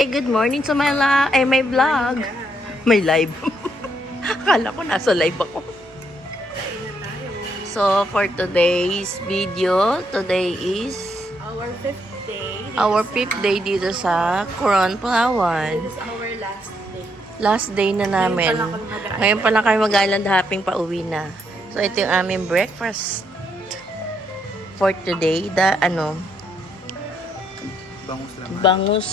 Hey, good morning to my vlog. May live. Akala ko nasa live ako. So, for today's video, today is our fifth day. our fifth day dito sa Coron, Palawan. This is our last day. Last day na namin. Ngayon pa lang kami mag-island hopping pa uwi na. So, ito yung aming breakfast for today. Bangus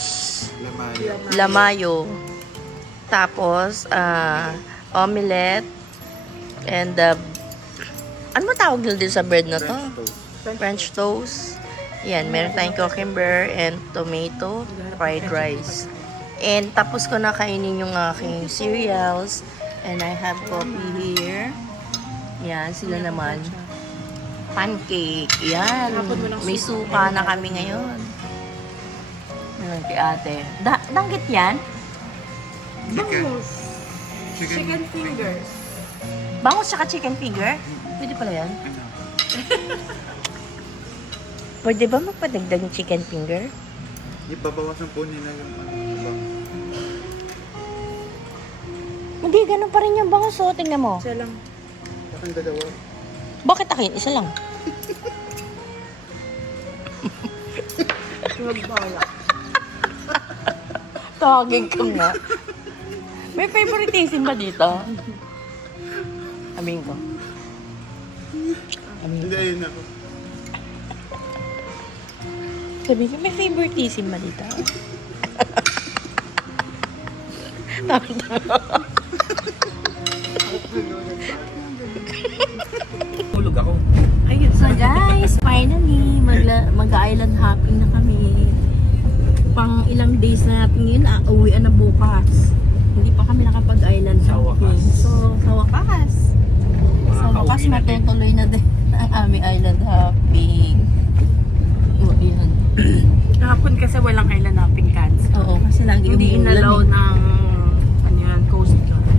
lamayo. Tapos, omelette. And, ano mo tawag nila din sa bread na to? French toast. Yan, meron tayong cucumber and tomato fried rice. And tapos ko na kainin yung aking cereals. And I have coffee here. Yan, sila naman. Pancake. Yan. May suka na kami ngayon. Yan, kay ate. Danggit yan? Bangus. Chicken fingers. Bangus tsaka chicken finger? Pwede pala yan? Pwede ba magpadagdag ng chicken finger? Ipabawasan po nila yung bang. Hindi, ganun pa rin yung bangus. So, tingnan mo. Isa lang. Bakit dalawa? Bakit akin? Isa lang. Magbala. Tawagin ka nga. May favoritism ba dito? Amin ko. Hindi, ayun ako. Sabi ko, may favoritism ba dito? Tulog ako. Ayun. So guys, finally, mag-island hopping na kami. Pang ilang days na natin yun, uwian na bukas. Hindi pa kami nakapag-island hopping. So, sa wakas. Sa wakas, matutuloy na din ang aming island hopping. O, yun. Kahapon kasi walang island hopping cans. Oo, kasi lagi Hindi umuulan inalaw eh. ng Coast Guard.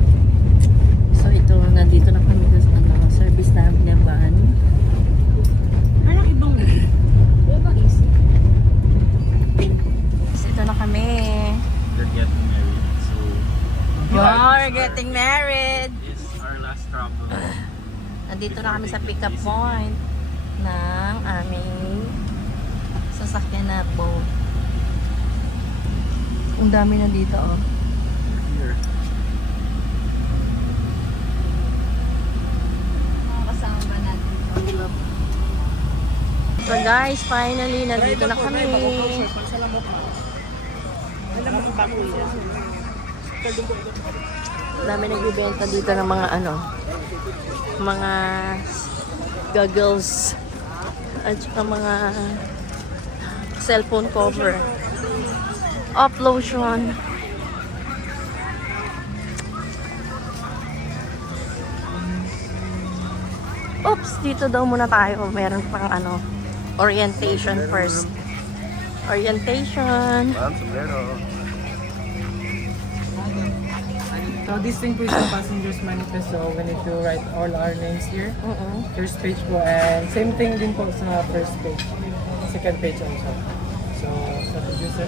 So, ito, nandito na kami sa service namin ng van. Parang ibang easy. So, ito na kami. They're getting married. So, You're getting married! this is our last travel. Nandito na kami sa pick-up point ng aming sasakyan na boat. Ang dami na dito, oh. Here. Mga kasama natin. So guys, finally, nandito na kami. Dami nagbibenta dito ng mga mga goggles at saka mga cellphone cover. Up lotion. Oops, dito daw muna tayo. Meron pang orientation first. Orientation. Sombrero. So distinguish the passenger's manifesto, we need to write all our names here. First page po, and same thing din po sa first page. Second page also. So, sa producer.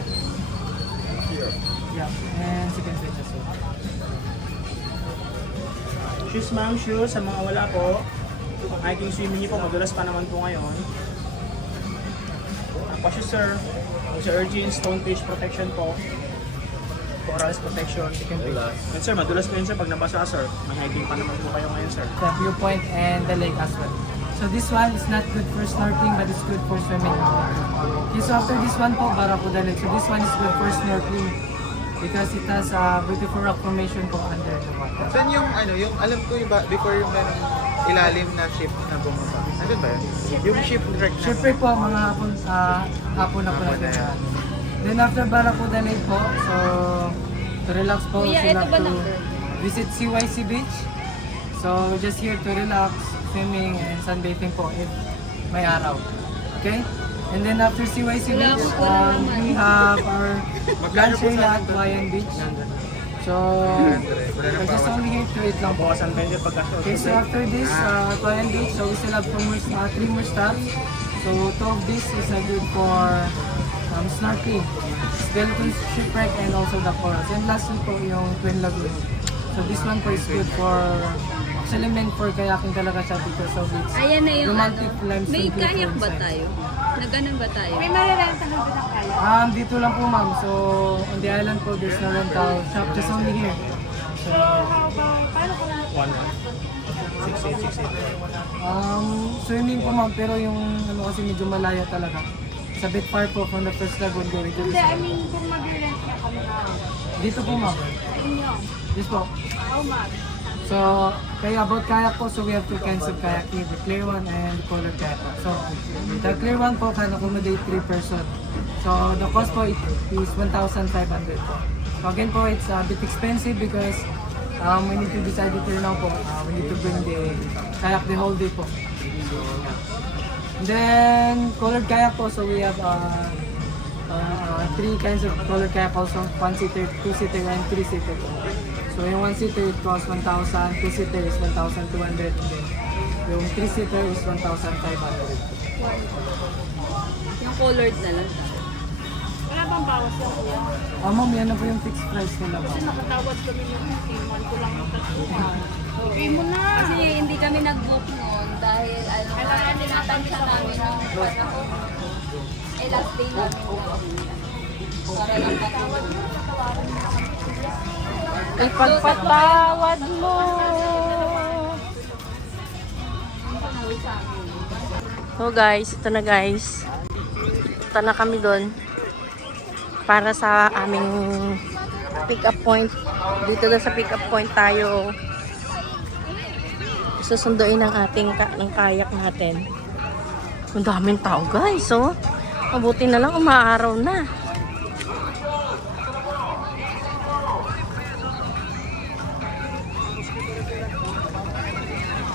Here. Yeah, and second page as well. Shoes ma'am, shoes. Sa mga wala po, ang hiking swimming niyo po, madulas pa naman po ngayon. Ang pa-shoes sir, sa Urgin Stone Page Protection po. Corals Protection, second page. And sir, madulas po yun sir, pag nabasa sir, may hiking pa naman po kayo ngayon sir. The viewpoint and the lake as well. So this one is not good for snorkeling, but it's good for swimming. Okay, so after this one po, Barracuda Lake. So this one is good for snorkeling because it has a beautiful rock formation po under the water. Saan yung yung alam ko yung before yung ilalim na ship na bumaba. Ano ba yun? Yung shipwreck na. Siyempre po, mga hapon na po natin. Then after Barracuda Lake po, so to relax po, so you have to visit CYC Beach. So just here to relax, swimming and sunbathing po if may araw. Okay? And then after CYC Beach, we have our lunch area at Wayan Beach. So, we're just only here to eat lang po. Bukas ang vendor pagka Okay, so after this, Wayan Beach, so we still have 3 more stops. So, 2 of this is good for snorkeling. Skeleton Shipwreck and also the corals. And lastly po yung Twin Lagoon. So this one po is good for, actually meant for kayaking talaga siya because of its Ayan na yung romantic ano. limestone May cliff kayak ba inside. tayo? Na ganun ba tayo? May mararenta na ba ng kaya? Dito lang po ma'am. So on the island po there's no rental shop, just only here. So, How about, paano ko lang? 1-1. 6-8. swimming po ma'am, pero yung ano kasi medyo malaya talaga. It's a bit far po from the first lagoon going to Hindi, this I one. mean, kung mag-rent na kami na. Dito po ma'am. Sa inyo. This po. How much? So, kaya about kayak po, so we have two kinds of kayak here, the clear one and the colored kayak po. So, the clear one po can accommodate 3 person. So, the cost po it is 1,500 po. So, again po, it's a bit expensive because we need to decide it now po. We need to bring the kayak the whole day po. So, yeah. And then, colored kayak po, so we have 3 kinds of colored kayak also, 1-seater, 2-seater, and 3-seater po. So yung 1-seater it costs 1,000, 2-seater is 1,200, and then yung 3-seater is 1,500. Yung colored na lang. Wala bang bawas yan, kuya? Ma'am, yan na po yung fixed price nila po. Kasi nakatawad kami yung iwan ko lang yung tatuhan. Okay mo na. Kasi hindi kami nag-book noon dahil ano, tinatansya namin ng panahon. Eh, last day namin para lang patawad. Ipagpatawad mo. So guys, ito na guys. Ito na kami doon para sa aming pick up point. Dito na sa pick up point tayo susunduin ang ating ng kayak natin. Ang daming tao guys, oh. Mabuti na lang umaaraw na.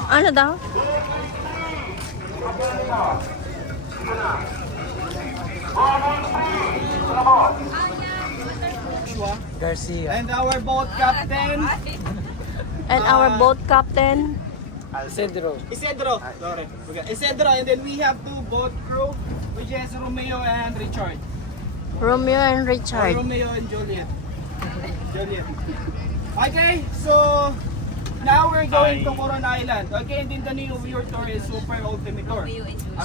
Ano daw? Garcia. And our boat captain, And our boat captain, Cedro. Isidro. Sorry. Isidro, and then we have 2 boat crew, which is Romeo and Richard. Romeo and Or Richard. Romeo and Juliet. Juliet. Okay, so now we're going to Coron Island. Okay, and then the name of your tour is Super Ultimate Tour. Am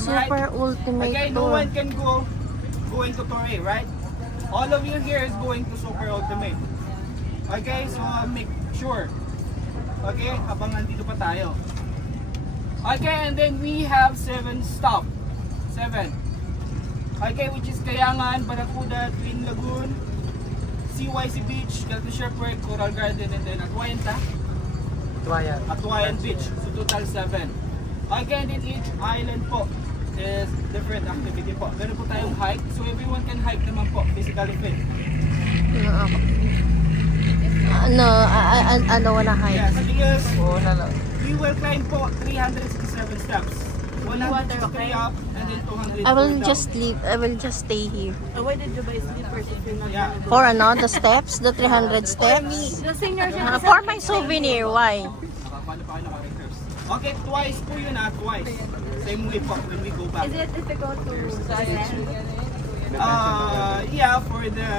I right? Super ultimate Okay, no tour. one can go into Tour A, right? All of you here is going to Super Ultimate. Okay, so make sure. Okay, habang nandito pa tayo. Okay, and then we have 7 stop. 7. Okay, which is Kayangan, Barracuda, Twin Lagoon, CYC Beach, Skeleton Shipwreck, Coral Garden, and then Atuayanta, Tuayan. Atuayan Beach. So total 7. Okay, and then each island po is different activity po. Meron po tayong hike, so everyone can hike naman po, physically fit. Ano wanna hike? Yes, because Una lang. we will climb po 367 steps. 103 up and then 200 I will down. just leave. I will just stay here. Why did you buy slippers if you're not Yeah. For ano, the steps, the 300 steps. The senior For my souvenir, why? Paano pa kayo naka-rehearse? Okay, twice po yun twice. Same way po when we go back. Is it if you go to Thailand? Yeah, for the...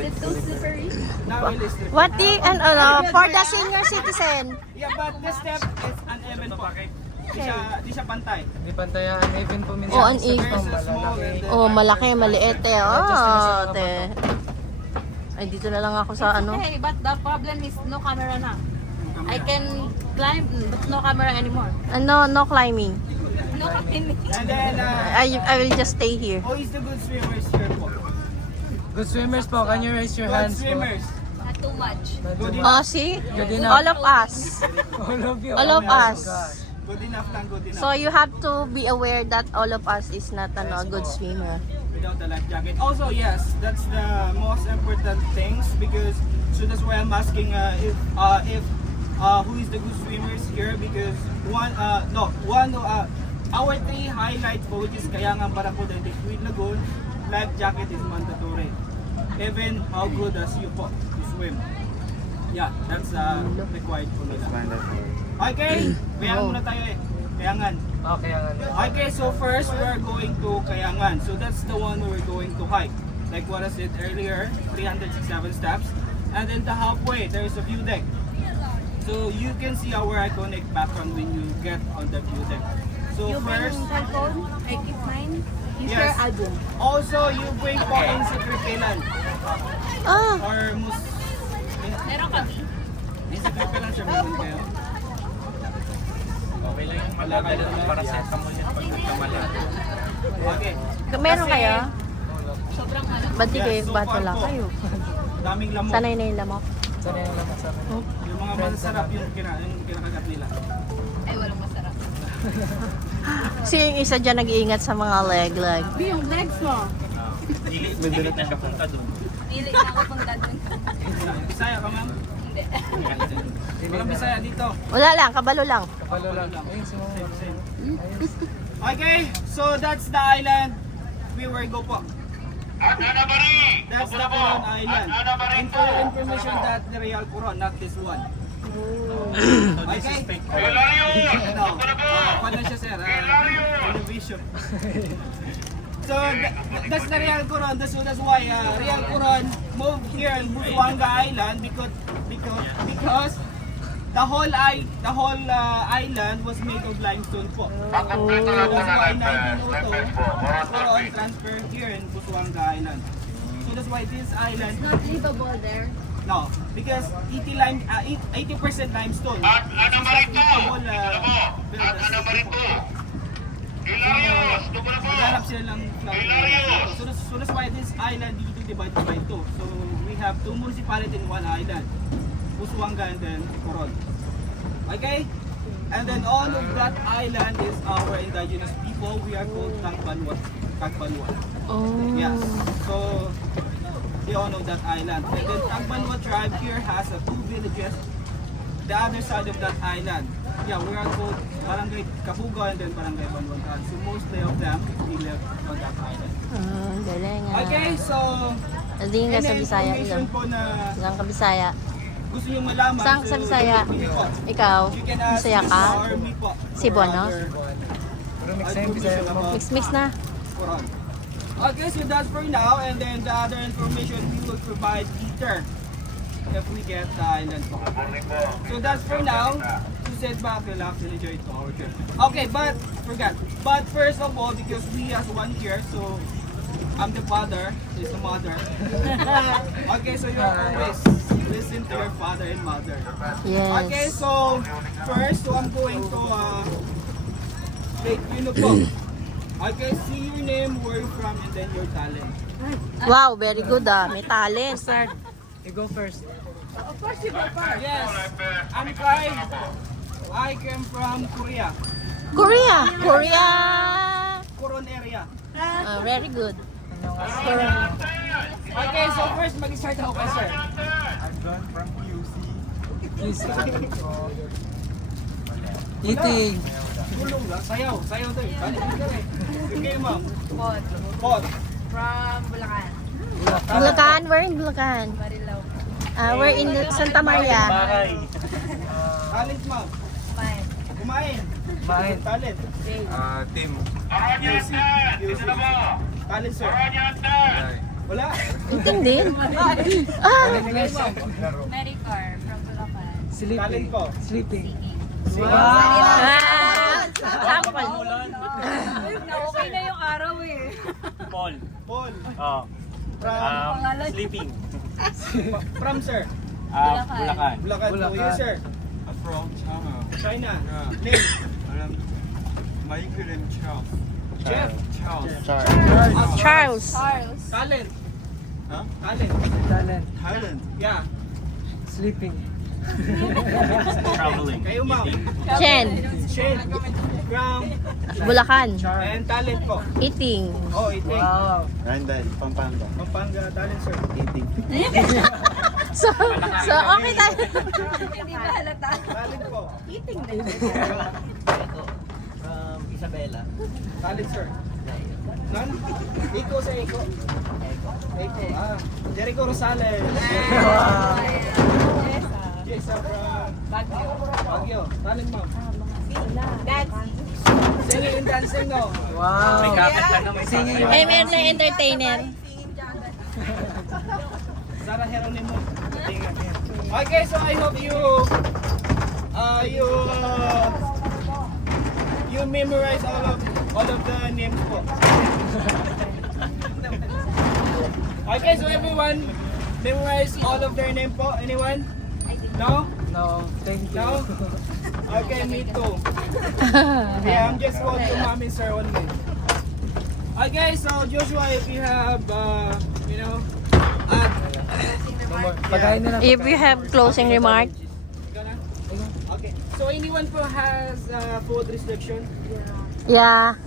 Is it too slippery? Not really slippery. What the, for the senior citizen? Yeah, but the step is uneven po. Di siya pantay. May pantayan, even po minsan. Oh, sa uneven. There's bottom, a small malalaki. and then... Oh, malaki, maliit eh. Oh, te. Ay, dito na lang ako sa ano. Okay, but the problem is no camera na. I can climb, but no camera anymore. Ano, no climbing. No camera. And then, I will just stay here. who is the good swimmers here po? Good swimmers po, can you raise your Good hands po? swimmers. Not too much. Good Oh, enough. see? Good enough. All of us. All of you. All of Oh my us. gosh. Good enough lang, good enough. So you have to be aware that all of us is not a good swimmer. Without the life jacket. Also, yes, that's the most important things because so that's why I'm asking if who is the good swimmers here because our 3 highlights po which is Kayangan, Barracuda, and Twin Lagoon, life jacket is mandatory. Even how good as you po to swim. Yeah, that's required po nila. Okay, Kayangan muna tayo eh. Kayangan. Okay, ang ano. Okay, so first we are going to Kayangan. So that's the one we're going to hike. like what I said earlier, 367 steps. And then the halfway, there is a view deck. So you can see our iconic background when you get on the view deck. So first, cellphone, I keep mine. Use Yes. your album. also you bring po in si Kripelan Ah, or Meron kami. May si Kripelan siya meron kayo. Okay lang yung malakay para sa kamay yan pag nagkamali. Okay. meron Kasi, kayo? Sobrang ano. Ba't di Yes, kayo, so ba't far wala po. kayo? Daming lamok. Sanay na yung lamok. Sana yung laman sa akin. Yung mga masarap yung kinakagat nila. Ay, walang masarap. Kasi yung isa dyan nag-iingat sa mga leg. Yung legs mo. Pili na ako punta dun. Bisaya ka ma'am? Hindi. Walang Bisaya dito. Wala lang, kabalo lang. Kapalo lang. Ayun, si Mama. Okay, so that's the island we were go po. That's the Coron Island. And for your information, that the real Coron, not this one. Okay? No, paano siya sir? Television. So that's the real Coron. So that's why real Coron moved here in Busuanga Island because the whole island was made of limestone po. So that's why 1902 Coron transferred here in Busuanga Island. So that's why this island Not livable there. no, because 80% limestone. Naghanap sila ng so that's why this island dito divided by two. So we have two municipalities in one island. Busuanga and then Coron. Okay? And then all of that island is our indigenous people. We are called Tagbanwa. Oh. Yes. So they all know that island. And then Tagbanwa tribe here has two villages. The other side of that island. Yeah, we are called Barangay Kabuga and then Barangay Banwantan. So mostly of them, we live on that island. Ah, galing ah. Okay, so Hindi nga sa any Bisaya. information po na Isang ka Bisaya. gusto nyo malaman. Saan sa Bisaya? Ikaw? You can ask Bisaya ka? or me po. Cebuano? Or other Pero mix na yung Bisaya mo. about Mix na. Quran. Okay, so that's for now, and then the other information we will provide later if we get the island. So that's for now. So sit back, relax, and enjoy the our trip. Okay, but first of all, because we as one here, so I'm the father, she's the mother. Okay, so you always listen to your father and mother. Okay, Yes. so first, so I'm going to take uniform. Okay, see your name, where you're from, and then your talent. Wow, very good ah. May talent. You go first. Of course you go first. Yes, I'm Kai. I came from Korea, Korea. Korea. Coron area. Ah, very good. Okay, so first mag-start ako kay sir. Please. Eating. Gulong lang, sayaw to eh. Balik ka rin. Okay, ma'am. Pod. Pod. From Bulacan. Bulacan? We're in Bulacan. Marilao. We're in Santa Maria. Talent, ma'am. Fine. Kumain. Kumain. Talent. Team. Talent, sir. Wala. Iting din. Ah! Okay, ma'am. Mary Car from Bulacan. Talent Sleeping. ko. Sleeping. Ah! Sample. Okay na yung araw eh. Paul. Oh, From, from sir. Bulacan. Bulacan. Bulacan. You, sir. From China. China. Yeah. Name. Michael and Charles. Chef. Charles. Charles. Charles. Talent. Huh? Talent. Talent. Thailand. Yeah. Sleeping. traveling. Kayo, ma'am. Chen. Shane. From. Bulacan. And talent ko. Eating. Oh, eating. Wow. Randall, Pampanga. Pampanga talent, sir. Eating. So okay tayo. Hindi ba halata? Talent ko. Eating din. From Isabela. Talent, sir. Nan? Iko sa Iko. Iko. Jericho Rosales. Yes, sir. From Baguio. Talent, ma'am. Dancing. Singing and dancing, no? Wow. May kakanta naman. Singing. Eh, meron na entertainer. Zara Geronimo. Okay, so I hope you memorize all of the names po. Okay, so everyone memorize all of their name po. Anyone? No? No, thank you. No? Okay, me too. Yeah, I'm just going to mommy sir only. Okay, so Joshua, if you have, Pagkain na lang. If you have closing remark, okay. So anyone po has food restriction? yeah.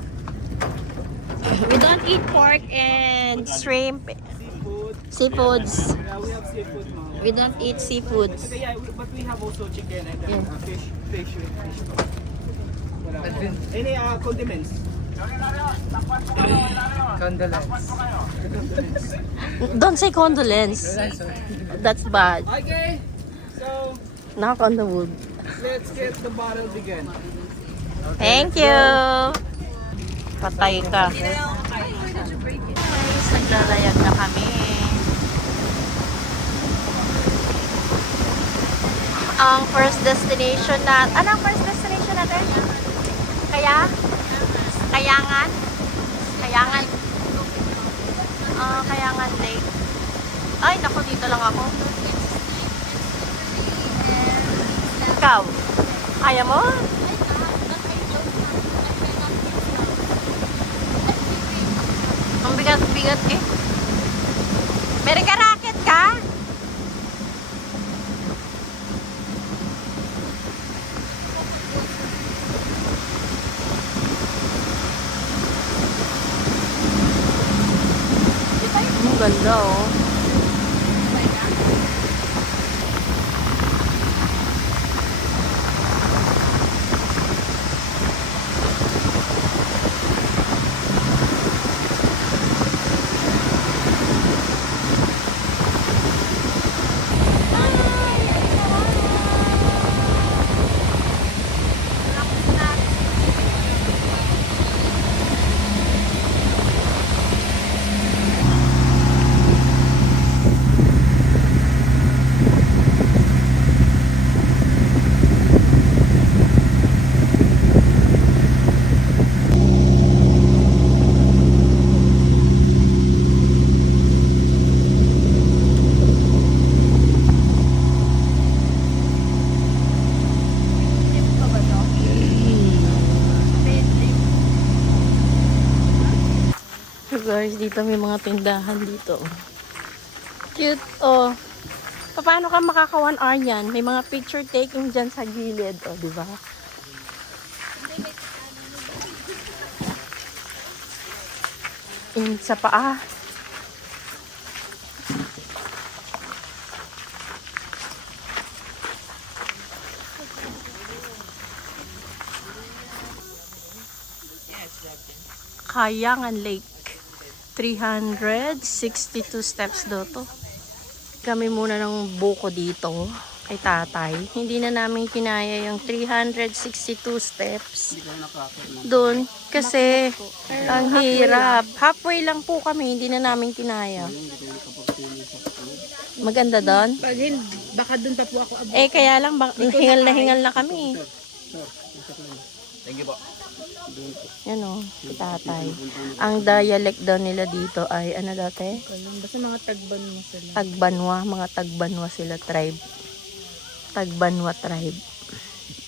We don't eat pork and shrimp, Seafood. seafoods. Yeah, we have seafood, ma'am. We don't eat seafoods. Okay, yeah, but we have also chicken and then fish. Wala po. Any condiments? Condolence. Don't say condolence. That's bad. Okay, so Knock on the wood. let's get the bottle begin. Thank you. Patay ka. Guys, naglalayag na kami. Ang first destination na... Anong first destination natin? Kayangan? Kayangan. Kayangan Lake. Ay, naku, dito lang ako. Ikaw? Kaya mo? Ang bigat-bigat eh. Meron ka racket ka? Ang ganda oh. So guys, dito may mga tindahan dito. Cute, oh. Paano ka makaka 1 hour yan? May mga picture taking dyan sa gilid, oh, di ba? Sa paa. Kayangan Lake. 362 steps daw to. Kami muna ng buko dito kay tatay. Hindi na namin kinaya yung 362 steps doon kasi ang hirap. Halfway lang po kami, hindi na namin kinaya. Maganda doon? Baka dun pa po ako abot. Eh kaya lang, hingal na kami. Thank you po. Yan o, si tatay. Ang dialect daw nila dito ay ano dati? Basta mga tagban mo sila. Tagbanwa, mga Tagbanwa sila tribe. Tagbanwa tribe.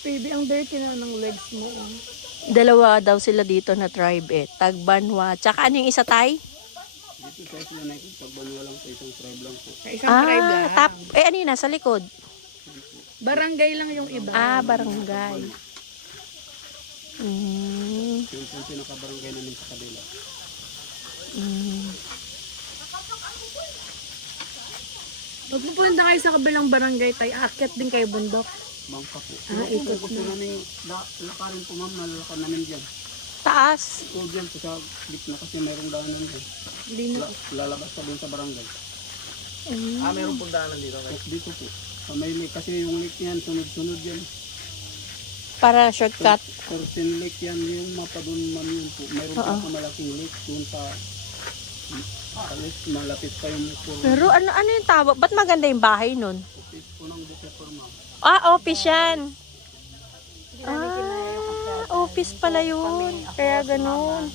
Baby, ang dirty na ng legs mo. Oh. Dalawa daw sila dito na tribe eh. Tagbanwa. Tsaka ano yung isa tay? Dito sa sila na ito, Tagbanwa lang po, isang tribe lang po. Sa isang tribe lang. Ano yun, nasa likod? Barangay lang yung iba. Barangay. Yung po pinaka-barangay namin sa kabila. Pag pupunta kayo sa kabilang barangay, tayo aakyat din kayo bundok. Bangka po. Ikot Gusto namin, lakarin po ma'am, nalalakad namin dyan. Taas. So dyan po sa gitna kasi mayroong daanan dyan. Hindi na. Lalabas pa dun sa barangay. Mayroong pundaanan dito. Dito po. Sa may lake, kasi yung lake yan, sunod-sunod yan. Para shortcut. Certain lake yan, yung mapa dun ma'am yun po. Mayroon pa malaking lake dun sa Malapit pa yung puro Pero ano yung tawag? Ba't maganda yung bahay nun? punong bukit po ma'am. Office yan. Office pala yun. Kaya ganun.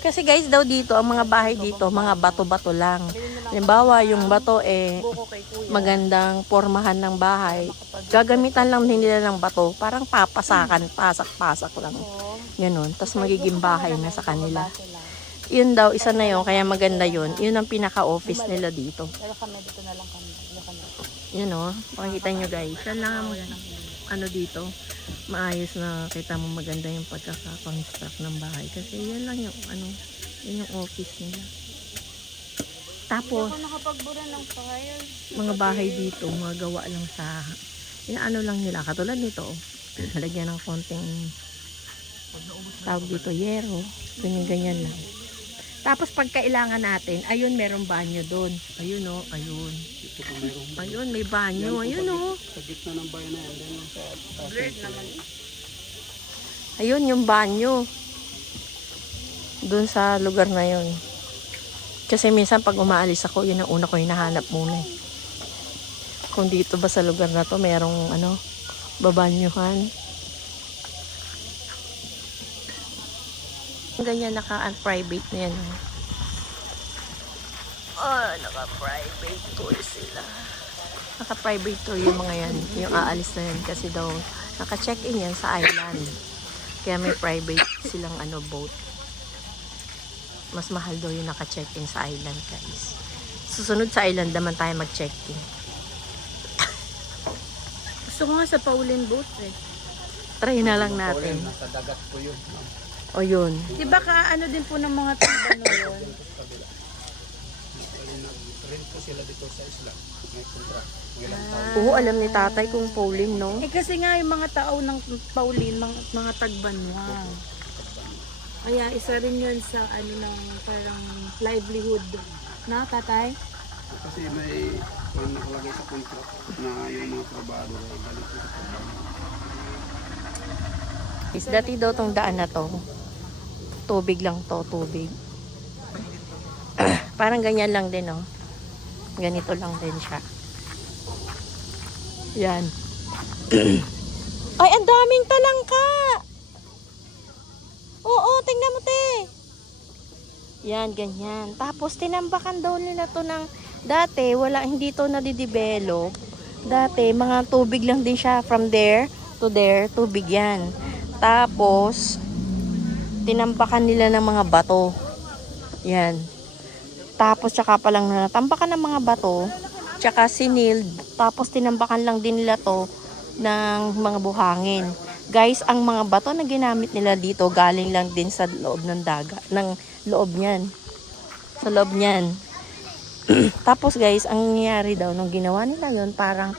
Kasi guys daw dito, ang mga bahay dito, mga bato-bato lang. Halimbawa, yung bato magandang pormahan ng bahay. Gagamitan lang din nila ng bato. Parang papasakan, pasak-pasak lang. Ganun. Tapos magiging bahay na sa kanila. Yun daw, isa na yun. Kaya maganda yun. Yun ang pinaka-office nila dito. Pero kami, dito na lang kami. Yun o. Pakikita nyo guys. Yan lang ang dito. Maayos na kita mo maganda yung pagkaka-construct ng bahay. Kasi yan lang yung yun yung office nila. Tapos, Nakapagbura ng fire. mga bahay dito, mga gawa lang sa inaano lang nila. Katulad nito, lagyan ng konting tawag dito, yero. Ganyan lang. Tapos pag kailangan natin, ayun, merong banyo doon. Ayun o, ayun. Ito po mayroong Ayun, may banyo. Ayun o. sa gitna ng bayan na yan. Then yung sa taas. Ayun, yung banyo. Doon sa lugar na yun. Kasi minsan pag umaalis ako, yun ang una ko hinahanap muna. Kung dito ba sa lugar na to, merong babanyuhan. Ganyan, naka-private na yan. Naka-private tour sila. Naka-private tour yung mga yan. Yung aalis na yan. Kasi daw, naka-check-in yan sa island. Kaya may private silang boat. Mas mahal daw yung naka-check-in sa island, guys. Susunod sa island naman tayo mag-check-in. Gusto ko nga sa Pauline boat eh. Try na lang natin. Nasa dagat po yun. O yun. Di ba din po ng mga tibano yun? Rent po sila dito sa isla. May contract. Oo, alam ni tatay kung Pauline, no? Kasi nga yung mga tao ng Pauline, mga tagbanwa. Kaya isa rin yun sa ng parang livelihood. Na, tatay? Kasi may nakalagay sa contract na yung mga trabado ay balik po sa trabaho. Is dati daw tong daan na to. Tubig lang to, tubig. Parang ganyan lang din, oh. Ganito lang din siya. Yan. Ay, ang daming talangka! Oo, tingnan mo, te. Yan, ganyan. Tapos, tinambakan daw nila to ng dati, hindi to nadidevelop. Dati, mga tubig lang din siya. From there to there, tubig yan. Tapos, tinambakan nila ng mga bato. Yan. Tapos, tsaka palang natambakan ng mga bato, tsaka siniled. Tapos, tinambakan lang din nila to ng mga buhangin. Guys, ang mga bato na ginamit nila dito, galing lang din sa loob ng dagat. Ng loob niyan. Sa loob niyan. Tapos, guys, ang nangyari daw, nung ginawa nila yun, parang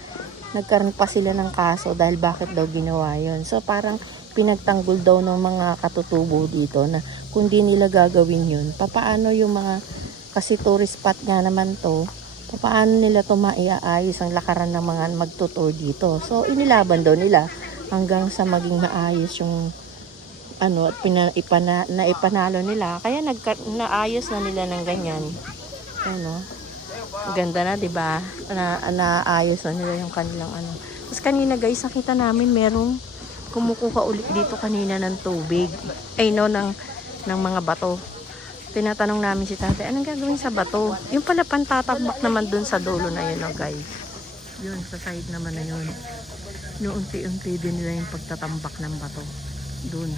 nagkaroon pa sila ng kaso dahil bakit daw ginawa yun. So, parang pinagtanggol daw ng mga katutubo dito na kung di nila gagawin yun, papaano yung mga, kasi tourist spot nga naman to, papaano nila to maiaayos ang lakaran ng mga magtutour dito. So, inilaban daw nila hanggang sa maging maayos yung at ipanalo nila. Kaya naayos na nila ng ganyan. Ganda na, 'di ba? Naayos na nila yung kanilang Tapos kanina, guys, nakita namin merong kumukuha ulit dito kanina ng tubig. Ng mga bato. Tinatanong namin si tatay, anong gagawin sa bato? Yung pala pantatabak naman dun sa dulo na yun, guys. Yun, sa side naman na yun. Unti-unti din nila yung pagtatambak ng bato. Dun.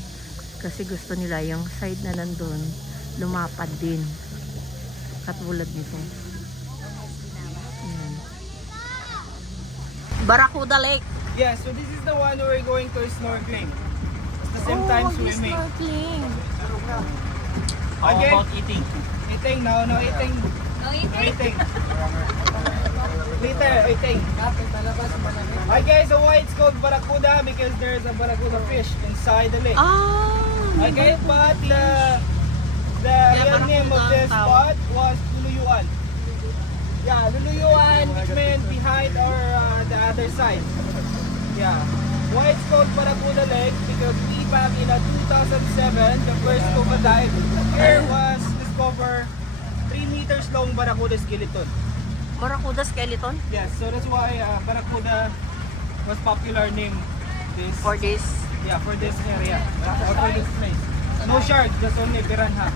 Kasi gusto nila yung side na nandun, lumapad din. Katulad nito. Ayan. Barracuda Lake. Yeah, so this is the one where we're going to snorkeling. At the same time swimming. Snorkeling. How about eating? Eating? No eating. No eating? Eating. Later, eating. Okay guys, so why it's called Barracuda? Because there's a Barracuda fish inside the lake. Okay, but the real name of this spot was Luluyuan. Yeah, Luluyuan, which means behind or the other side. Yeah. Why it's called Barracuda Lake? Because way back in 2007, the first scuba dive here was discovered 3 meters long Barracuda skeleton. Barracuda skeleton Yes, so that's why Barracuda was popular name this for this. yeah, for this area or for this place. No shark, just only piranha.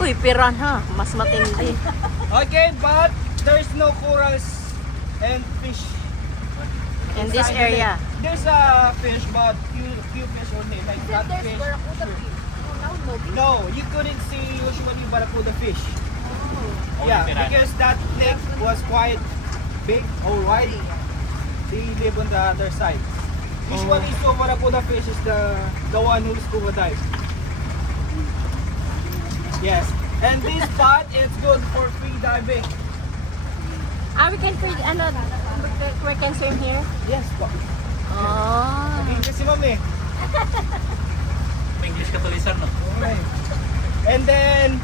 Uy, piranha. Mas matindi. Okay, but there's no corals and fish. In this inside the lake. area. There's a fish, but few fish only, like that fish. No, you couldn't see usually Barracuda fish. Yeah, because that lake was quite big or wide. They live on the other side. Usually, so Barracuda fish is the one who scuba dives. Yes, and this spot is good for free diving. We can we can swim here. Yes, po. Oh. English si ma'am eh. English katulisan, no? Okay. And then,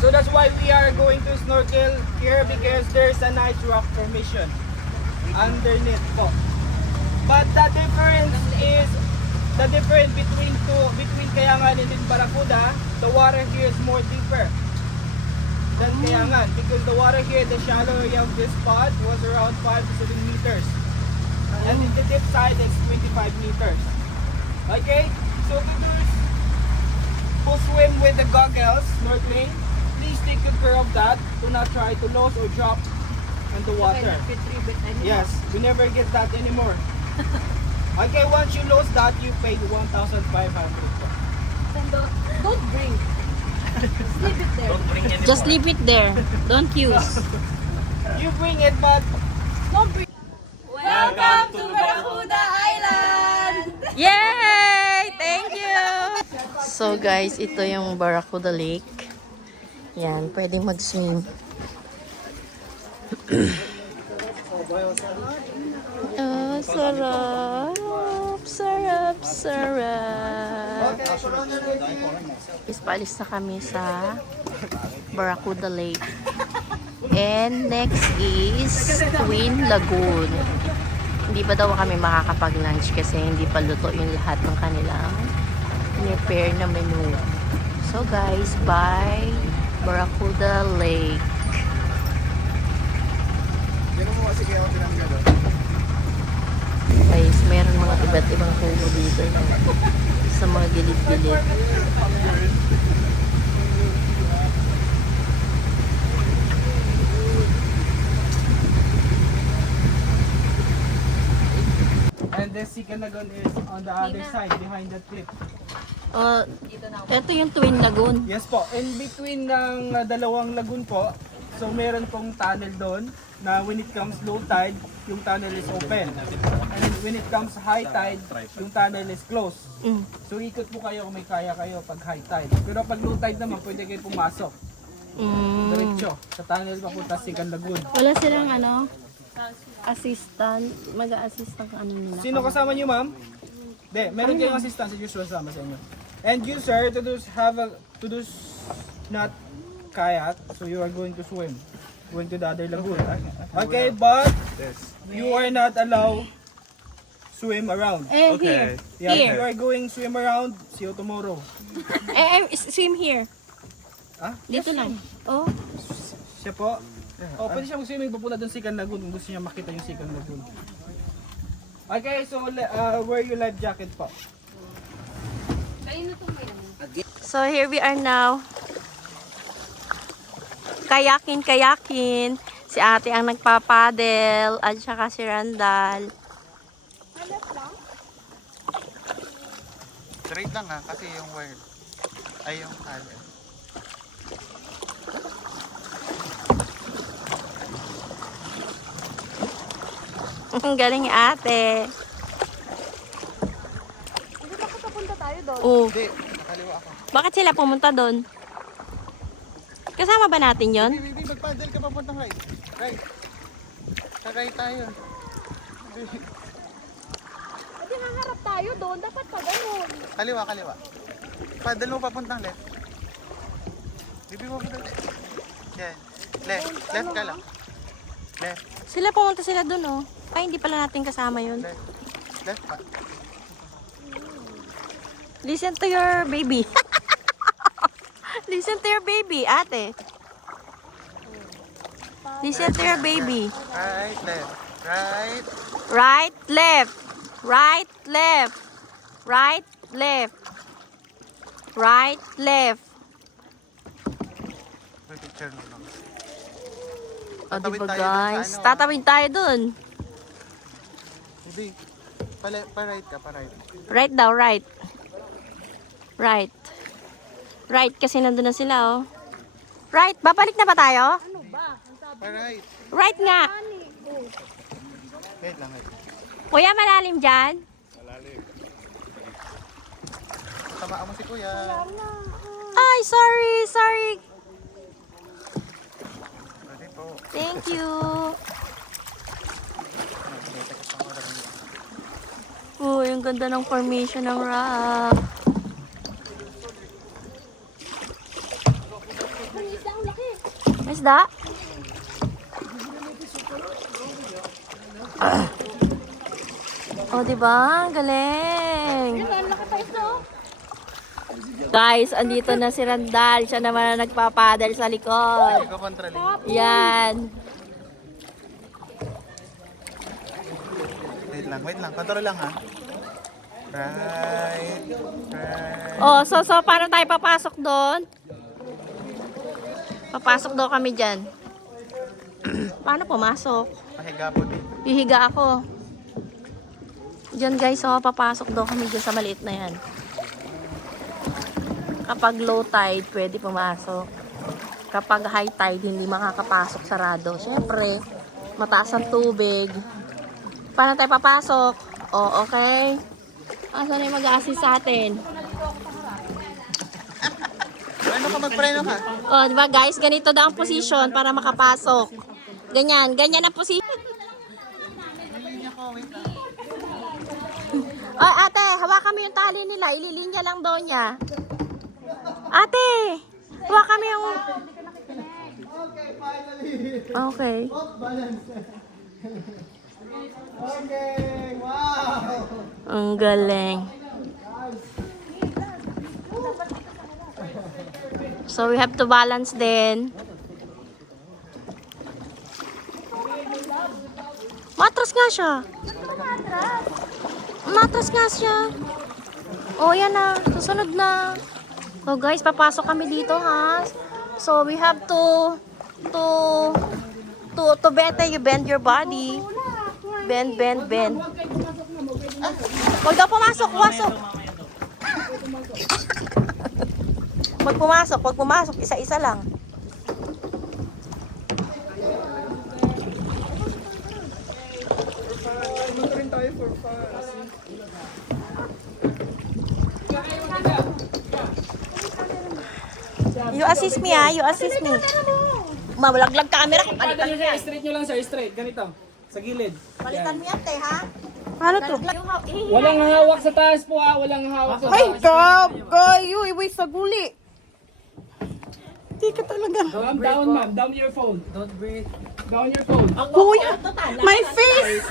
so that's why we are going to snorkel here because there's a nice rock formation underneath po. But the difference between Kayangan and Barracuda, the water here is more deeper than Kayangan because the water here, the shallow area of this spot was around 5 to 7 meters. And in the deep side, it's 25 meters. Okay? So to those who swim with the goggles, snorkeling, please take good care of that. Do not try to lose or drop in the water. Yes, we never get that anymore. Okay, once you lose that, you pay 1,500. Don't bring. Leave it there. Don't bring any Just more. leave it there. Don't use. You bring it, but Don't bring. Welcome to Barracuda Island! Yay! Thank you! So guys, ito yung Barracuda Lake. Yan, pwedeng mag-swim. Sarap! Sarap! Sarap! Paalis na kami sa Barracuda Lake. And next is Twin Lagoon. Hindi pa daw kami makakapag-lunch kasi hindi pa luto yung lahat ng kanilang prepare na menu. So guys, bye Barracuda Lake. Guys, meron mga iba't ibang kubo dito sa mga gilid-gilid. and the Sikanagon is on the other side behind that cliff. Ito yung Twin Lagoon. Yes po, in between ng dalawang lagoon po, so meron pong tunnel doon na when it comes low tide, yung tunnel is open. And then when it comes high tide, yung tunnel is closed. Mm. So ikot po kayo kung may kaya kayo pag high tide. Pero pag low tide naman, pwede kayo pumasok. Diretso, sa tunnel papunta sa Sikan Lagoon. Wala silang assistant, mag-a-assist ng ano nila. Sino kasama niyo, ma'am? Hindi, meron kayong assistant sa usual sama sa inyo. And you, sir, to those not kayak, so you are going to swim. Going to the other lagoon. Okay, but you are not allowed swim around. Here. Yeah, Here. if you are going swim around, see you tomorrow. Swim here. Ah? Dito lang. Oh. Siya po. Oh, pwede siya mag-swimming papunta doon sa Sikan Lagoon kung gusto niya makita yung Sikan Lagoon. Okay, so wear your life jacket po. So here we are now. Kayakin. Si ate ang nagpapadel at saka si Randall. Straight lang ha, kasi yung word. Ay, yung paddle. Ang galing ni ate. Hindi ba papunta tayo doon? Oh. Hindi, nakaliwa ako. Bakit sila pumunta doon? Kasama ba natin yon? Bibi, mag-paddle ka papuntang right. Right. Kakain tayo. Hindi nangarap tayo doon. Dapat pa ganun. Kaliwa. Paddle mo papuntang left. Bibi mo papuntang left. Yan. Left ka lang. Left. Sila pumunta sila doon oh. Ay, hindi pala natin kasama yun. Left pa. Listen to your baby. Listen to your baby, ate. Listen to your baby. Right, left. Right. Right, left. Right, left. Right, left. Right, left. May picture mo lang. O, Tatawid diba tayo dun sa guys? ano. Tatawid tayo dun. Hindi. Pa-right ka, pa-right. Right daw, right. Right. Right, kasi nandun na sila, oh. Right, babalik na ba tayo? Pa-right. Right nga. Wait lang, wait. Kuya, malalim dyan? Tamaan mo si kuya. Ay, sorry. Pwede po. Thank you. Uy, ang ganda ng formation ng rock. May isda? Oh, diba? Ang galing. Guys, andito na si Randall. Siya naman ang nagpapadal sa likod. Ikaw kontra Yan. Wait lang. Control lang ha. Right. Oh, so paano tayo papasok doon? Papasok daw kami dyan. Paano pumasok? Pahiga po dito. Hihiga ako. Diyan guys, oh, papasok daw kami dyan sa maliit na yan. Kapag low tide, pwede pumasok. Kapag high tide, hindi makakapasok sarado. Siyempre, mataas ang tubig. Paano tayo papasok? Oh, okay. Asan na yung mag-a-assist sa atin? Preno ka, magpreno ka. Oh, di ba guys, ganito daw ang position para makapasok. Ganyan ang position. Oh, ate, hawakan mo yung tali nila. Ililinya lang daw niya. Ate, hawakan mo yung... Okay. Okay, wow! Ang galing. So we have to balance din. Matras nga siya. Matras nga siya. Oh, yan na. Susunod na. So guys, papasok kami dito ha. So we have to better you bend your body. Bend. Huwag daw pumasok. Huwag pumasok. Isa-isa lang. You assist me ha. You assist me. Mawalaglag camera ko. Palitan mo yan. Straight nyo lang sir, straight. Ganito. Sa gilid. Palitan mo yan, te, ha? Paano to? Walang hawak sa taas po ha. Walang hawak sa taas. Ay, kayo, iway sa guli. Hindi ka talaga. Down ma'am. Down your phone. Don't breathe. Down your phone. Kuya, my face!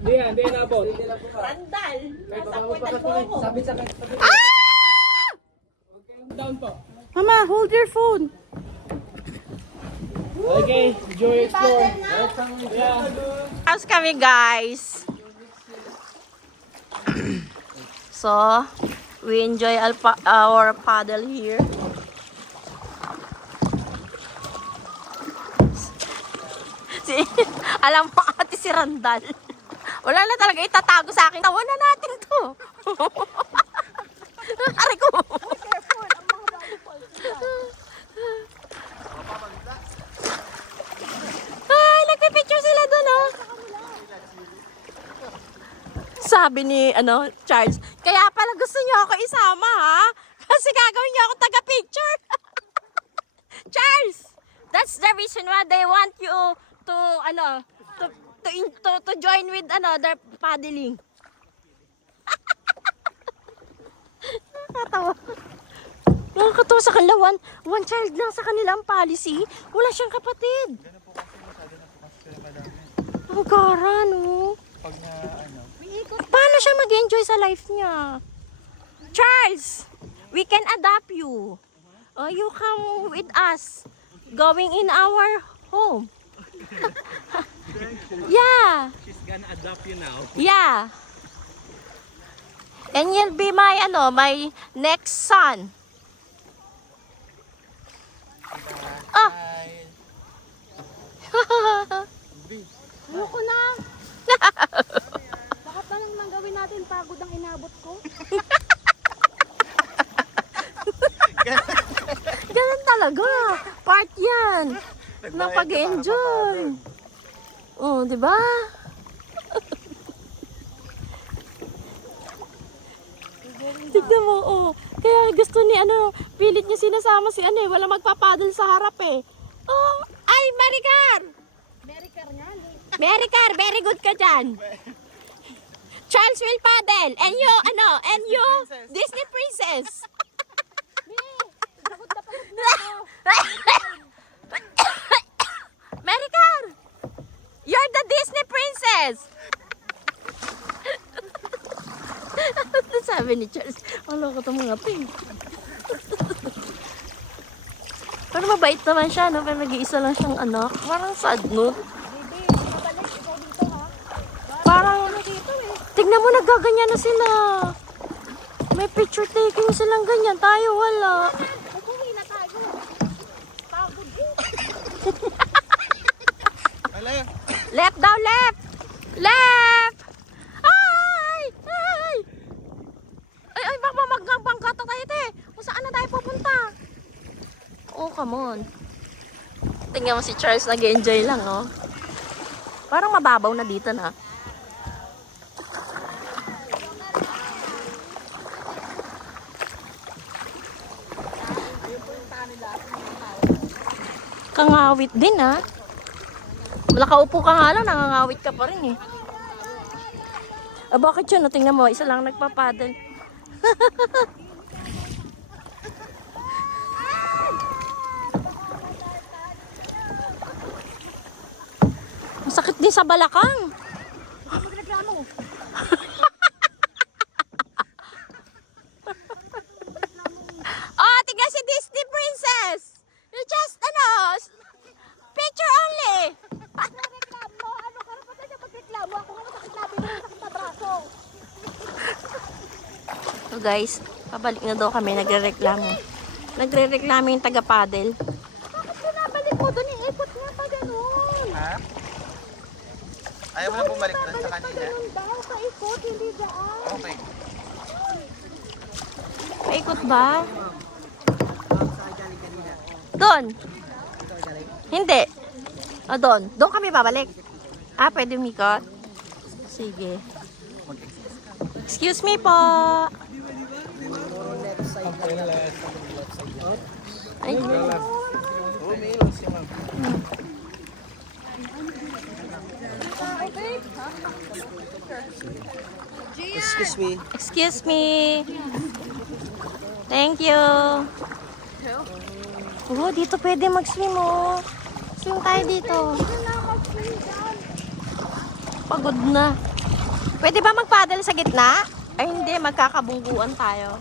Hindi na po. Randal. Nasa puwetan mo ako. Sabit sa Down po. Mama, hold your phone. Okay, enjoy explore. Yeah. House kami, guys. So, we enjoy our paddle here. Alam mo, ate si Randall. Wala na talaga itatago sa akin. Tawanan natin to. Aray ko. Ay, nagpipicture sila doon, oh. Sabi ni, Charles, kaya pala gusto niyo ako isama, ha? Kasi gagawin niyo ako taga-picture. Charles, that's the reason why they want you to join with, their paddling. Nakakatawa. Nakakatawa sa kanila. One child lang sa kanilang policy. Wala siyang kapatid. Ang gara, no? Pag na, Paano siya mag-enjoy sa life niya? Charles, we can adopt you. You come with us. Going in our home. Yeah. She's gonna adopt you now. Yeah. And you'll be my, my next son. Ah. Ayoko na. Bakit na lang gawin natin? Pagod ang inabot ko. Ganun talaga. Part yan. Ng pag-enjoy. Oh, di ba? Tignan mo, oh. Kaya gusto ni, pilit niya sinasama si wala magpapadal sa harap eh. Oh, ay, Maricar! America nga. Maricar, very good ka dyan. Charles will paddle. And you, and you, Disney princess. Maricar! You're the Disney princess! Sabi ni Charles, wala ko itong mga pink. Pero mabait naman siya, no? Pero nag-iisa lang siyang anak. Parang sad, no? Parang, tignan mo, nagaganyan na sila. May picture taking silang ganyan. Tayo wala. Umuwi na tayo. Pagod din. Ala, Left daw, left! Left! Ay! Ay! Ay, baka magbangkata tayo, te. Kung saan na tayo pupunta? Oh, come on. Tingnan mo si Charles, nag-enjoy lang, oh. Parang mababaw na dito, na. Kangawit din, ha? Nakaupo ka nga lang, nangangawit ka pa rin, eh. Ah, bakit yun? Tingnan mo, isa lang nagpapadal. Masakit din sa balakang. Magreklamo. Oh, tingnan si Disney princess. You just, picture only. Magreklamo. Ano karapatan niya magreklamo? Ako nga masakit labi mo, masakit na braso. So guys, pabalik na daw kami, nagre-reklamo. Nagre-reklamo yung taga-paddle. Bakit pinabalik mo doon? Iikot nga pa ganun. ha? Ayaw mo na bumalik doon sa kanina. Ganun daw, paikot, hindi daan. Okay. Paikot ba? Doon. Hindi. O, doon. Doon kami babalik. Ah, pwede umikot? Sige. Excuse me po. Ay, Excuse me. excuse me. Thank you. Oh, dito pwede mag-swim, oh. Swim tayo dito. Pagod na. Pwede ba mag-paddle sa gitna? Ay, hindi. Magkakabungguan tayo.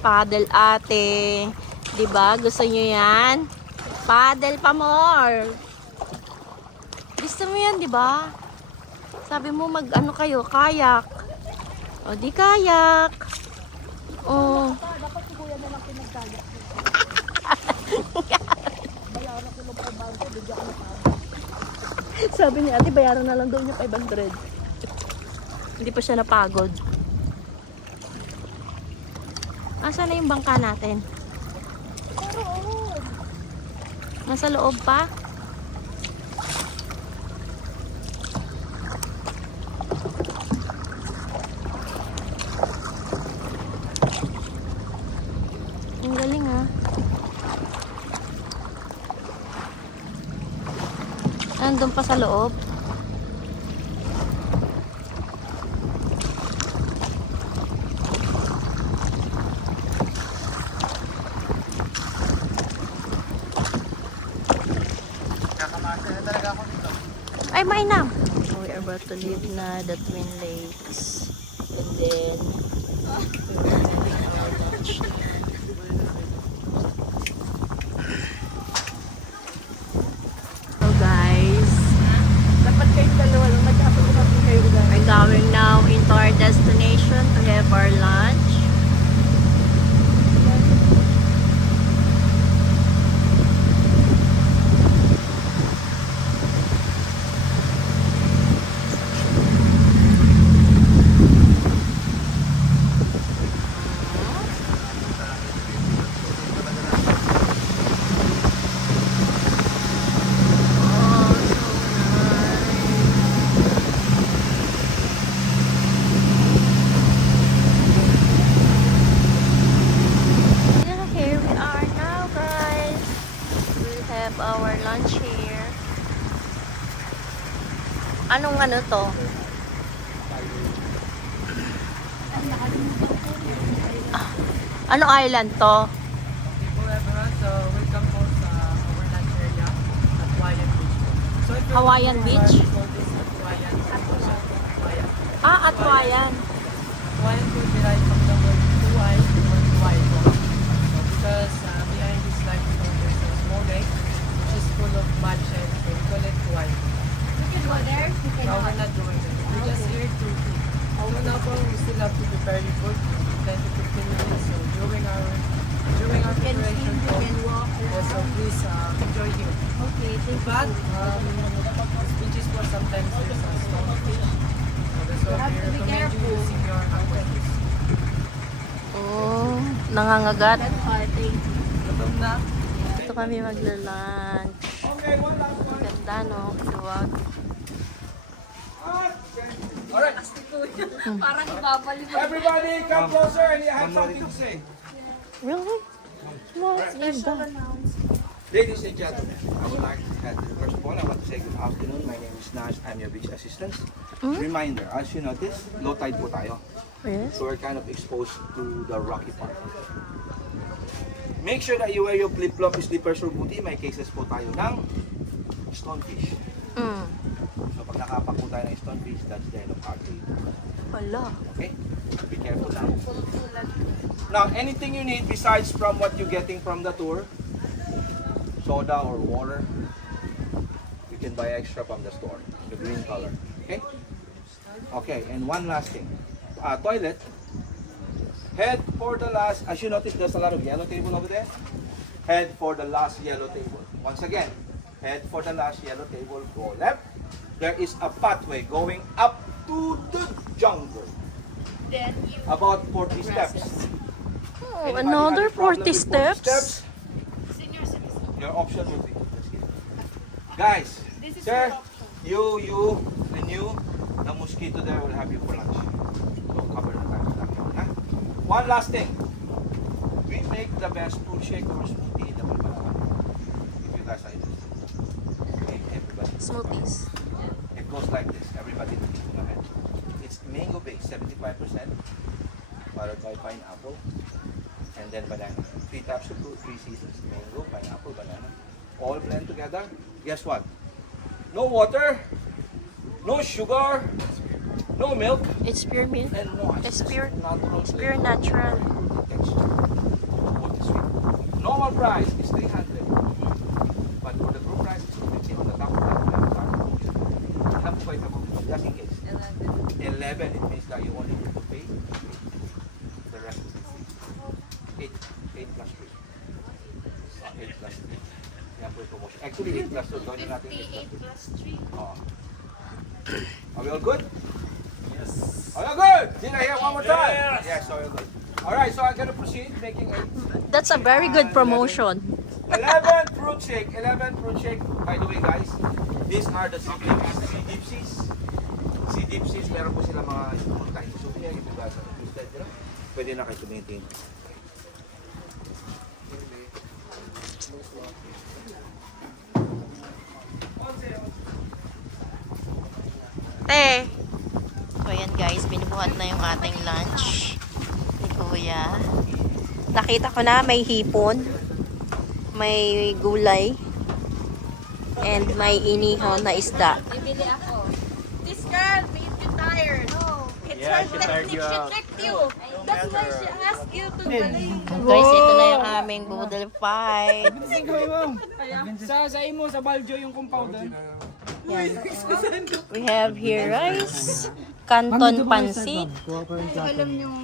Paddle, ate. Diba? Gusto nyo yan? Paddle pa more. Gusto mo yan, diba? Sabi mo, mag-ano kayo? Kayak. O, di kayak. O. Dapat si kuya na lang pinagkayak. Bayaran ko lang po bago, bigyan ko na. Sabi niya, ate, bayaran na lang daw niya 500. Hindi pa siya napagod. Asa na yung bangka natin? Nasa loob pa? Ang galing, ha? Nandun pa sa loob. Kakamasa na talaga ako dito. Ay, mainam! We are about to leave na the Twin Lakes. And then... Anong ano to? Ano island to? People everyone, so welcome po sa our lunch area at Hawaiian Beach. So if you're Hawaiian Beach? we call this Hawaiian. So, Hawaiian. Ah, at Hawaiian. Hawaiian food derived from the word Hawaii or Hawaii po. So because behind this light zone there's a small lake which is full of mud shells. So we call it Hawaii. You can go there. You can No, we're not doing that. We're just here to so now po, we still have to prepare your food 10 to 15 minutes. So during our preparation po, yes, so please enjoy here. Okay, thank you. But beaches po sometimes there's a small fish. So that's why have we to be recommend you careful. using your umbrellas. Oh, nangangagat. That's all. Thank you. Gutom na. Dito kami maglalanch. Okay, one last one. Ganda, no? Luwag. Alright, Parang babalik. everybody come closer and you have something to say. Really? What's that? Ladies and gentlemen, I would like to, first of all, I want to say good afternoon. My name is Nash. I'm your beach assistant. Reminder, as you notice, low tide po tayo. Yes. So we're kind of exposed to the rocky part. Make sure that you wear your flip-flop slippers or booty. May cases po tayo ng stonefish. Mm. So pag nakapak po tayo ng stonefish, that's the end of our day. Wala. Okay? Be careful now. Now, anything you need besides from what you're getting from the tour, soda or water, you can buy extra from the store, the green color. Okay? Okay, and one last thing. Toilet. Head for the last, as you notice, there's a lot of yellow table over there. Head for the last yellow table. Once again, head for the last yellow table, go left. There is a pathway going up to the jungle. Then you About 40 steps. Oh, Anybody another have a problem 40 with steps? senior citizen. Your option will be, guys, This is sir, your you, and you, the mosquito there will have you for lunch. So cover the time. Huh? One last thing. We make the best fruit shake or smoothie in the Malbanawan. If you guys are interested. Okay, everybody. Smoothies. It goes like this. Everybody go ahead. It's mango based, 75%. Followed by pineapple. And then banana. 3 types of fruit, 3 seasons. Mango, pineapple, banana. All blend together. Guess what? No water, no sugar, no milk, It's pure milk. and no ice. It's pure, Natural it's pure natural. texture. What is sweet. Normal price is 300. But for the group price, it's 250 on the top of that. Enough to buy the book, just in case. 11, it means that you only need to pay. The rest will be free. 8 plus 3. 8 plus 3. Yan po yung promotion. Actually, 8 plus 2. Gawin natin 8 plus 3. Oo. Are we all good? Yes. Are we all good? Did I hear one more time? Yes, are we all good? Alright, so I'm gonna proceed making 8. That's a very good promotion. 11 fruit shake. 11 fruit shake. By the way, guys, these are the sea dipsies. Sea dipsies, meron po sila mga kain souvenir. If you guys are interested, you know, pwede na kayo tumitingin. Te! So ayan guys, binubuhat na yung ating lunch ni Kuya. Nakita ko na may hipon, may gulay, and may inihon na isda. Bibili ako. This girl made you tired. No. It's her technique. She tricked you. That's why she asked you to galing. Guys, ito na yung aming boodle fight. Sa imo, sa Baljo yung compound doon. Yan. We have here rice, canton pansit,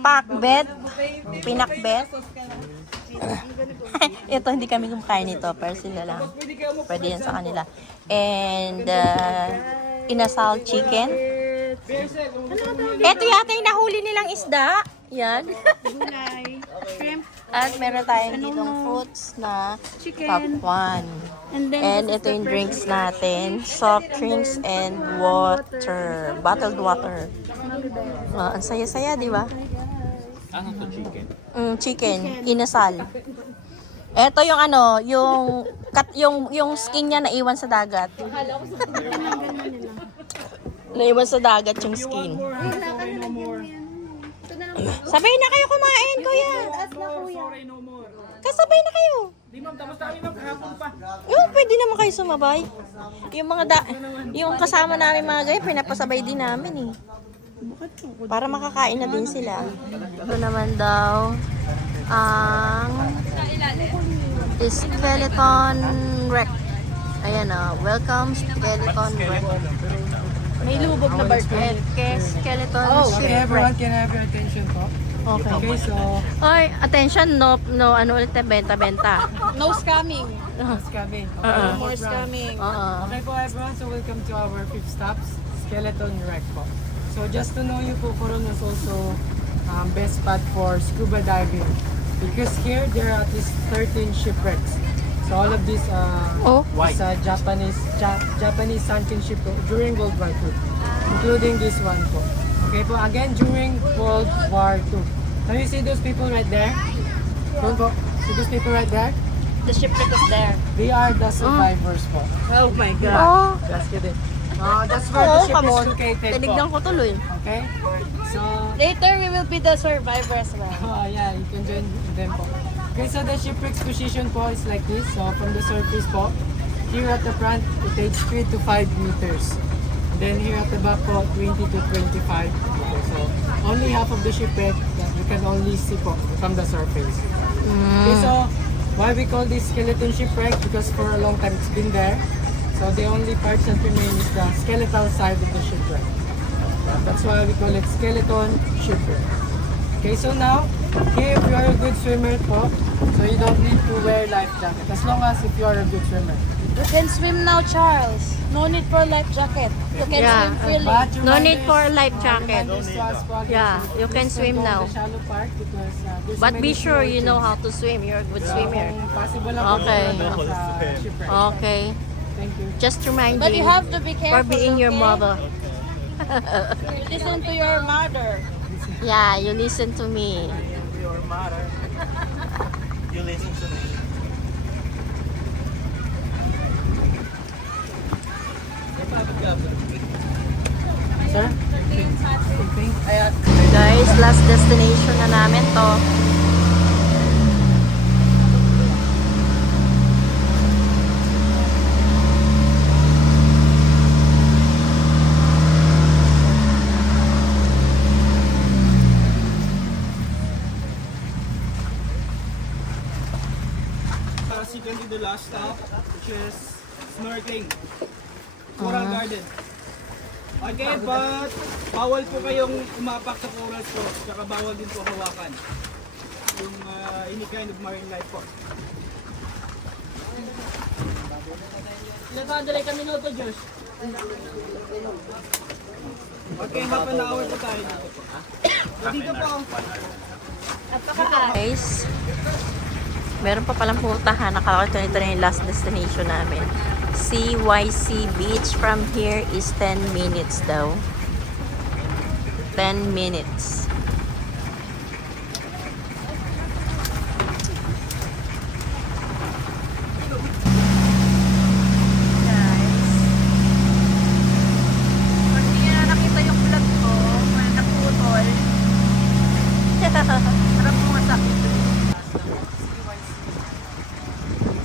pakbet, pinakbet. Ito, hindi kami kumakain nito, pero sila lang. Pwede yan sa kanila. And inasal chicken. Ito yata yung nahuli nilang isda. Yan. Gulay, shrimp, At meron tayong ditong fruits na pakwan. and then And ito yung drinks natin. Soft drinks and water. Bottled water. Ang saya-saya, di ba? Ano to chicken? Chicken. Inasal. Ito yung ano, yung skin niya na iwan sa dagat. Naiwan sa dagat yung You want skin. more, sorry, no more. Sabay na kayo kumain, kuya. Sorry, no more. Kasabay na kayo. Di ma'am, tapos tayo ma'am, kahapon pa. Pwede naman kayo sumabay. Yung kasama namin mga ganyan, pinapasabay din namin eh. Para makakain na din sila. Ito naman daw ang skeleton wreck. Ayan welcome skeleton wreck. May lubog na barko. Skeleton Okay, shipwreck. everyone can have your attention po. Okay. Okay, so, Oy, attention, no, ano ulit na benta. No scamming. it's coming. Uh-uh. No more scamming. Okay po everyone, so welcome to our 5th stops, Skeleton Wreck po. So just to know you po, Coron was also best spot for scuba diving. Because here, there are at least 13 shipwrecks. So all of these is Japanese sunken ship po during World War II. Including this one po. Okay po, again during World War II. Now you see those people right there? Don't go. See those people right there? The shipwreck is there. They are the survivors po. Oh my God. Oh, Just kidding. That's where the ship come is on. located Tinignan po. ko tuloy. Okay? So, Later, we will be the survivor as well. yeah, you can join them po. Okay, so the shipwreck's position po is like this. So, from the surface po, here at the front, it takes 3 to 5 meters. Then here at the back po, 20 to 25 meters. So, only half of the shipwreck that you can only see po from the surface. Okay, so, why we call this skeleton shipwreck? Because for a long time it's been there. So, the only parts that remain is the skeletal side of the shipwreck. That's why we call it skeleton shipwreck. Okay, so now, here if you are a good swimmer po, so you don't need to wear life jacket as long as if you are a good swimmer. You can swim now, Charles. No need for life jacket. You can Yeah. swim freely. But No need reminders- for life jacket. reminders to us po again, Yeah, so you can please swim don't go now. in the shallow part because, there's But many be sure you know small how to swim. You're a good swimmer. Kung possible lang Okay. po sa shipwreck. Okay. Thank you. Just remind But you you have to be for careful, being your okay? mother. Listen to your mother. Yeah, you listen to me. Your mother. You listen to me. Sir? Guys, last destination na namin to. As you can see the last stop, which is snorkeling. Coral Garden. Okay, but bawal po kayong umapak sa corals po, tsaka bawal din po hawakan yung any kind of marine life po. Nagkadalay kami minuto, Josh. Okay, half an hour po tayo dito po. Dito po. Guys, meron pa palang puntahan. Nakakita ito na yung last destination namin. CYC Beach. From here is 10 minutes daw. 10 minutes.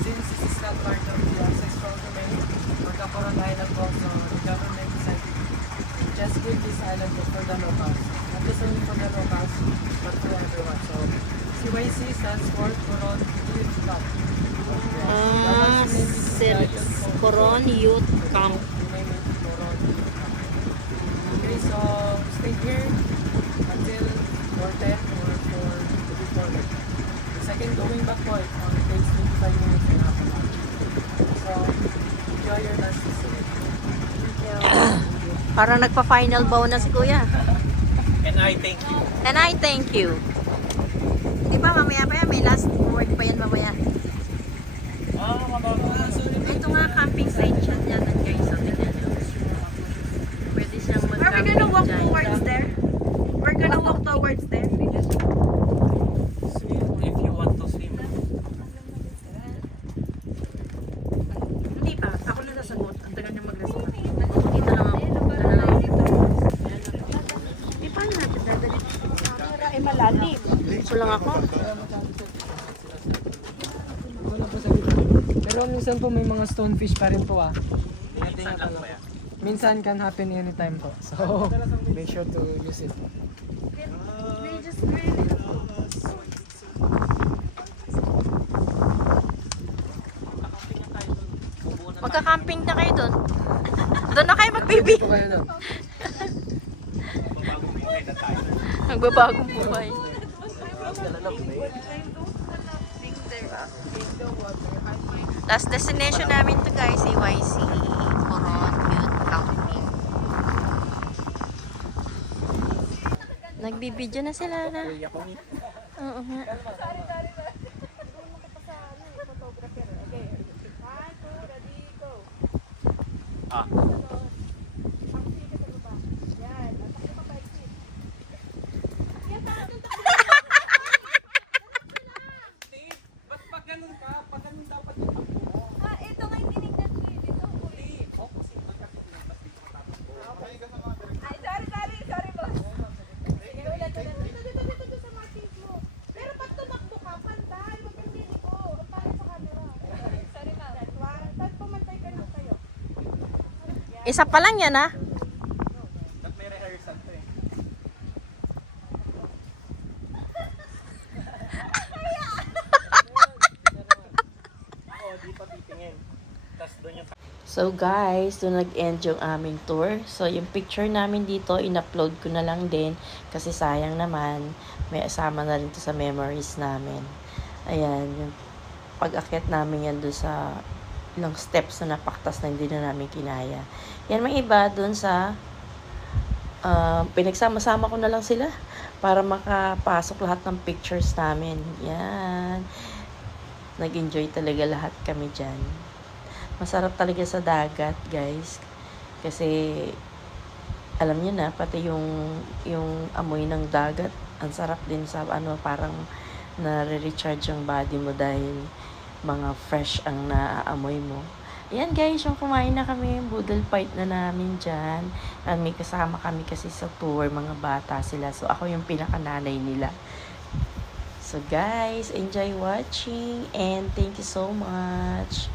Since this is not part of the ancestral domain or the Coron Island po, so the government decided to just give this island for the locals. Not just only for the locals, but for everyone. So, CYC stands for Coron Youth Camp. Coron Youth Camp. Rename it Coron Youth Camp. Okay, so stay here until 4:10 or before that. The second going back po, it only takes 25 minutes and half an hour. So, enjoy your last visit. Parang nagpa-final bow na si Kuya. And I thank you. And I thank you. Di ba mamaya pa yan? May last word pa yan mamaya. Ito nga camping site siya dyan guys. So, tignan nyo. Pwede siyang mag-camping dyan. Are we gonna walk towards there? We're gonna walk towards there. If you want to swim. Hindi pa. Ako na nasagot. Ang tagal niya mag-response. Dito lang ako. Dito lang ako. Diretso lang ako. Wala po sa likod. Pero minsan po may mga stonefish pa rin po Minsan lang po yan. Minsan can happen anytime po. So, make sure to use it. Magka-camping na kayo doon. Doon na kayo magbibi. Po kayo doon. Nagbabagong buhay. Last destination namin to guys, CYC. Coron Youth Camping. Nagbibideo na sila na. Oo nga. Ito nga yung tinignan ko yun. Ito po. Ay, sorry, boss. Sige, ulit. Dito sa markings mo. Pero pag tumakbo ka, pantay. Huwag kang ko. Pantay sa camera. Sorry, ma'am. Tapos pumantay ka lang kayo. Isa pa lang yan May rehearsal to eh. So guys, doon nag-end yung aming tour. So yung picture namin dito, in-upload ko na lang din kasi sayang naman, may asama na rin to sa memories namin. Ayan, yung pag-akyat namin yan doon sa ilang steps na napaktas na hindi na namin kinaya. Yan, may iba doon sa pinagsama-sama ko na lang sila para makapasok lahat ng pictures namin. Yan. Nag-enjoy talaga lahat kami dyan. Masarap talaga sa dagat, guys. Kasi, alam niyo na, pati yung amoy ng dagat, ang sarap din sa, parang nare-recharge ang body mo dahil mga fresh ang naaamoy mo. Ayan, guys, yung kumain na kami, boodle fight na namin dyan. And may kasama kami kasi sa tour, mga bata sila. So, ako yung pinakananay nila. So, guys, enjoy watching and thank you so much.